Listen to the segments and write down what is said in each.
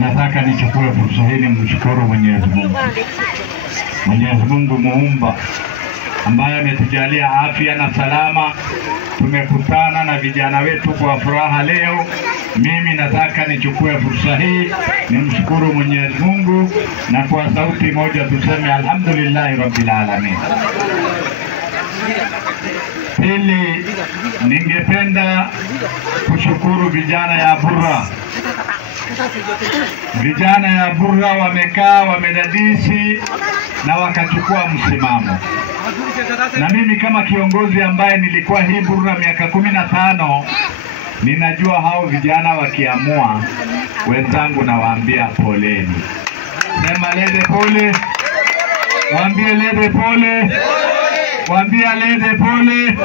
Nataka nichukue fursa hii nimshukuru Mwenyezi Mungu. Mwenyezi Mungu muumba ambaye ametujalia afya na salama. Tumekutana na vijana wetu kwa furaha leo. Mimi nataka nichukue fursa hii nimshukuru Mwenyezi Mungu na kwa sauti moja tuseme alhamdulillah rabbil alamin. Pili, ningependa kushukuru vijana ya Burra. Vijana ya Burra wamekaa wamedadisi na wakachukua msimamo. Na mimi kama kiongozi ambaye nilikuwa hii Burra miaka 15, ninajua hao vijana wakiamua, wenzangu na waambia poleni. Sema lede pole, waambie lede pole, waambia lede pole.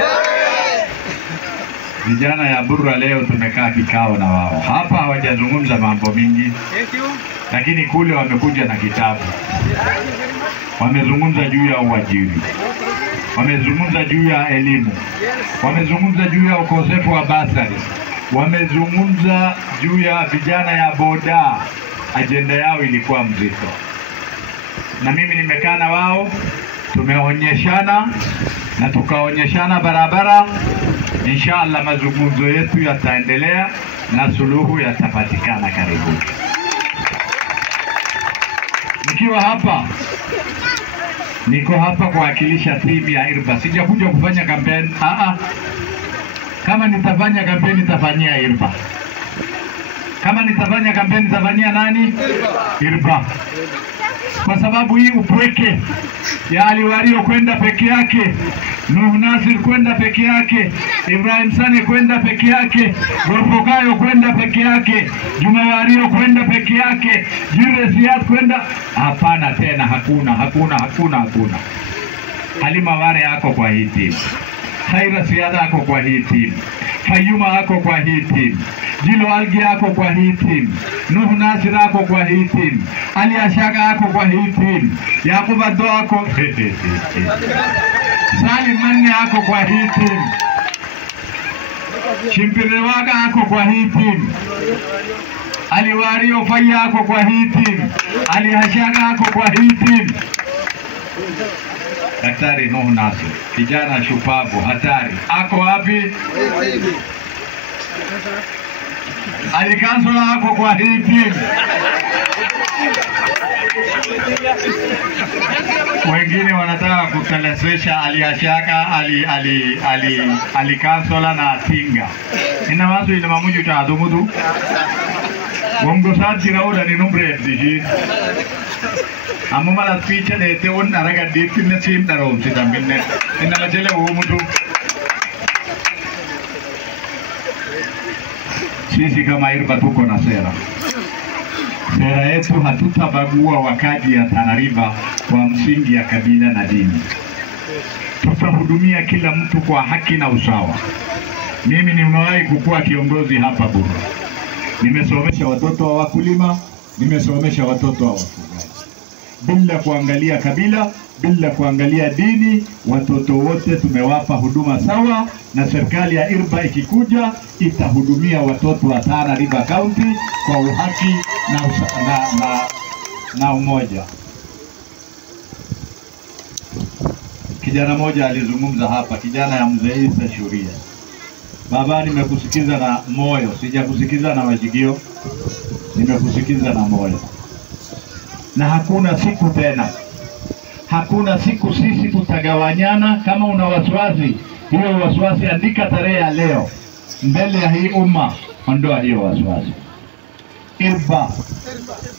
Vijana ya Burra leo tumekaa kikao na wao. Hapa hawajazungumza mambo mingi, lakini kule wamekuja na kitabu. Wamezungumza juu ya uajiri, wamezungumza juu ya elimu, wamezungumza juu ya ukosefu wa basari, wamezungumza juu ya vijana ya boda. Agenda yao ilikuwa mzito, na mimi nimekaa na wao, tumeonyeshana na tukaonyeshana barabara. Inshallah mazungumzo yetu yataendelea na suluhu yatapatikana karibuni. Nikiwa hapa, niko hapa kuwakilisha timu ya IRBA. Sijakuja kufanya kampeni. Kama nitafanya kampeni nitafanyia IRBA. Kama nitafanya kampeni nitafanyia nani? IRBA. Kwa sababu hii upweke ya Ali Wario kwenda peke yake, Nuh Nasir kwenda peke yake, Ibrahim Sane kwenda peke yake, Gorfokayo kwenda peke yake, Juma Wario kwenda peke yake, Jure Siad kwenda, hapana tena, hakuna. Halima Ware ako kwa hii timu, Khaira Siada ako kwa hii timu, Fayuma ako kwa hii timu, Jilo Algi ako kwa hii timu, Nuh Nasir ako kwa hii timu, Ali Ashaka ako kwa hii timu, Yakub Ado ako Salim Manne ako kwa hii timu, Shimpirewaga ako kwa hii timu, Ali Wario Faya ako kwa hii timu, Ali Ashaka ako kwa hii timu. Daktari Nuh Nasir, kijana shupavu hatari, ako wapi? Ali Kansola ako kwa hii timu. Wengine wanataka kutelezesha Ali Ashaka, Ali Kansola na Tinga. Ina wazo ile mamuju ta adumudu. Wongo sati rauda ni nombre diji. Amumala speech ne te on araga dikne sim daro sidambinne. Ina majele umudu. Sisi kama IRBA tuko na sera. Sera yetu hatutabagua wakaji ya Tana River kwa msingi ya kabila na dini. Tutahudumia kila mtu kwa haki na usawa. Mimi nimewahi kukua kiongozi hapa Burra. Nimesomesha watoto wa wakulima, nimesomesha watoto wa wafugaji. Bila kuangalia kabila, bila kuangalia dini, watoto wote tumewapa huduma sawa, na serikali ya IRBA ikikuja itahudumia watoto wa Tana River County kwa uhaki na umoja. Kijana moja alizungumza hapa, kijana ya Mzee Isa Shuria. Baba, nimekusikiza na moyo, sijakusikiza na wajigio, nimekusikiza na moyo. Na hakuna siku tena, hakuna siku sisi tutagawanyana. Kama una wasiwasi, hiyo wasiwasi andika tarehe ya leo mbele ya hii umma, ondoa hiyo wasiwasi. IRBA,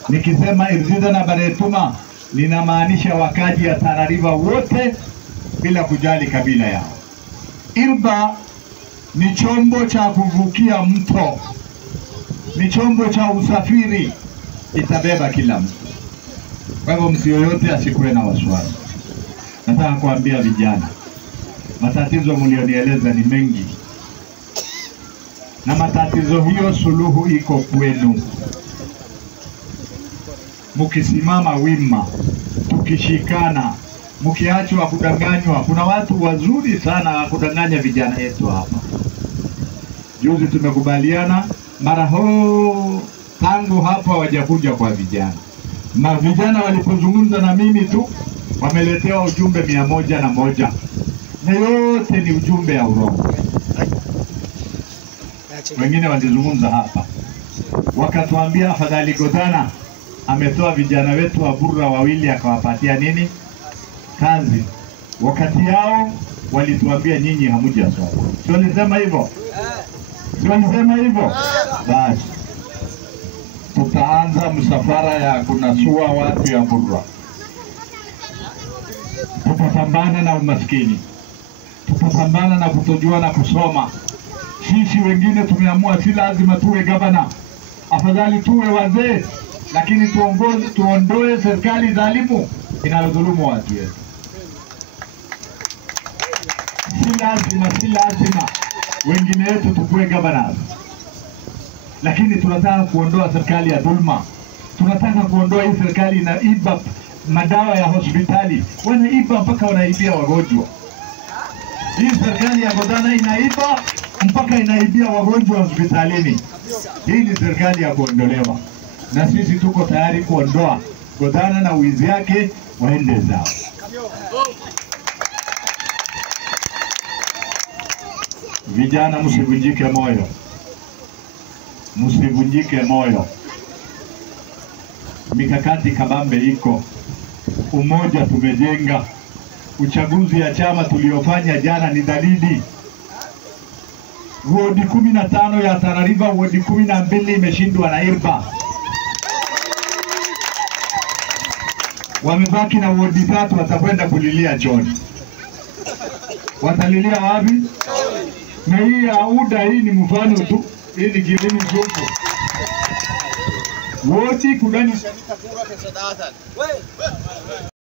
nikisema IRZIDA na Baretuma, ninamaanisha wakaji ya Tana River wote bila kujali kabila yao. IRBA ni chombo cha kuvukia mto, ni chombo cha usafiri, itabeba kila mtu. Kwa hivyo mtu yoyote asikuwe na wasiwasi. Nataka kuambia vijana, matatizo mlionieleza ni mengi, na matatizo hiyo suluhu iko kwenu. Mukisimama wima, tukishikana, mukiachwa kudanganywa. Kuna watu wazuri sana kudanganya vijana yetu hapa. Juzi tumekubaliana mara tangu hapa hawajakuja kwa vijana, na vijana walipozungumza na mimi tu wameletewa ujumbe 101 na yote ni ujumbe ya urongo. Wengine walizungumza hapa wakatuambia afadhali Godana ametoa vijana wetu wa Burra wawili akawapatia nini kazi, wakati yao walituambia nyinyi hamujasoma. Sio nisema hivyo? Sio nisema hivyo? Basi tutaanza msafara ya kunasua watu ya Burra. Tutapambana na umaskini, tutapambana na kutojua na kusoma. Sisi wengine tumeamua si lazima tuwe gavana, afadhali tuwe wazee, lakini tuondoe serikali dhalimu inayodhulumu watu wetu. Si lazima wengine wetu tukue gavana, lakini tunataka kuondoa serikali ya dhulma. Tunataka kuondoa hii serikali inaiba madawa ya hospitali, wanaiba mpaka wanaibia wagonjwa. Hii serikali ya Godana inaiba mpaka inaibia wagonjwa hospitalini. Hii ni serikali ya kuondolewa, na sisi tuko tayari kuondoa Godana na wizi yake waende zao. Vijana msivunjike moyo, msivunjike moyo. Mikakati kabambe iko, umoja tumejenga. Uchaguzi ya chama tuliofanya jana ni dalili. Wodi 15 ya Tana River, wodi 12 imeshindwa na Irba. Wamebaki na wodi 3 watakwenda kulilia choni. Watalilia wapi? Na hii ya UDA hii ni mfano tu. Hii ni kilini zuku. Wodi kudani